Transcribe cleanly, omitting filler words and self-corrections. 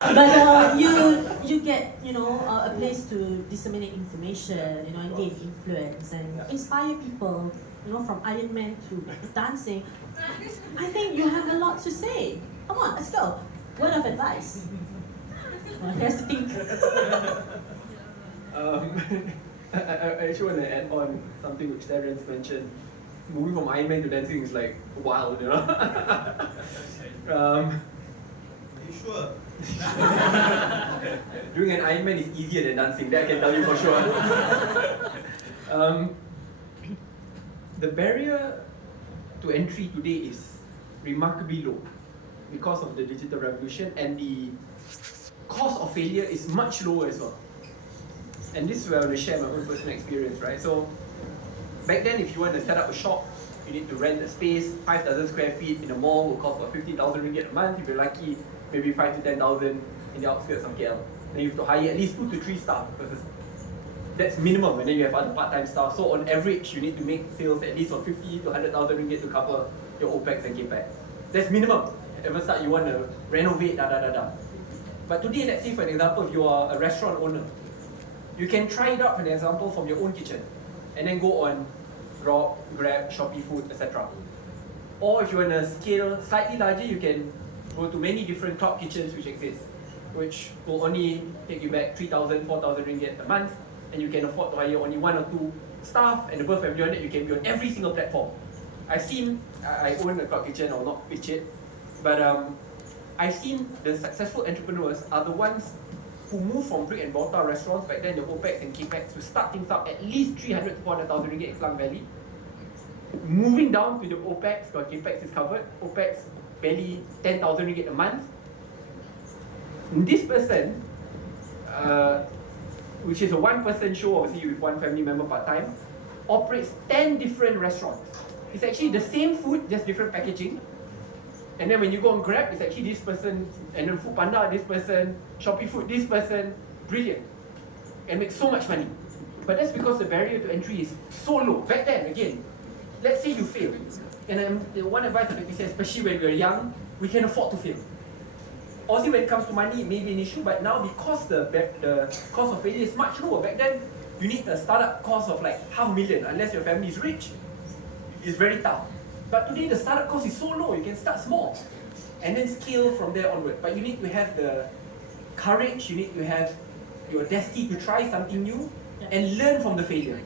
But you get a place to disseminate information, and gain influence and inspire people, from Iron Man to dancing. I think you have a lot to say. Come on, let's go. Word of advice. Well, here's the thing. I actually want to add on something which Terence mentioned. Moving from Iron Man to dancing is like wild, Are you sure? Doing an Iron Man is easier than dancing, that I can tell you for sure. The barrier to entry today is remarkably low because of the digital revolution, and the cost of failure is much lower as well. And this is where I want to share my own personal experience, right? So back then, if you want to set up a shop, you need to rent a space. 5,000 square feet in a mall will cost about 50,000 ringgit a month. If you're lucky, maybe 5 to 10,000 in the outskirts of KL. Then you have to hire at least 2 to 3 staff, because that's minimum, and then you have other part-time staff. So on average, you need to make sales at least of 50 to 100,000 ringgit to cover your OPEX and CAPEX. That's minimum. At the start, you want to renovate, But today, let's say for example, if you are a restaurant owner, you can try it out, for example, from your own kitchen, and then go on Grok, Grab, Shopee Food, etc. Or if you want to scale slightly larger, you can go to many different cloud kitchens which exist, which will only take you back 3,000, 4,000 ringgit a month, and you can afford to hire only 1 or 2 staff, and above and beyond that, you can be on every single platform. I own a cloud kitchen, I'll not pitch it, but I've seen the successful entrepreneurs are the ones who move from brick and mortar restaurants, back then the OPEX and CAPEX, to start things up at least 300 to 400,000 ringgit in Klang Valley. Moving down to the OPEX, because CAPEX is covered, OPEX barely 10,000 ringgit a month. This person, which is a one-person show, obviously with one family member part-time, operates 10 different restaurants. It's actually the same food, just different packaging. And then when you go on Grab, it's actually this person, and then Foodpanda, this person, Shopee Food, this person. Brilliant. And make so much money. But that's because the barrier to entry is so low. Back then, again, let's say you fail. And one advice I say, especially when we're young, we can afford to fail. Also, when it comes to money, it may be an issue, but now because the cost of failure is much lower. Back then, you need a startup cost of like $500,000, unless your family is rich. It's very tough. But today the startup cost is so low, you can start small and then scale from there onward. But you need to have the courage, you need to have your destiny to try something new and learn from the failure.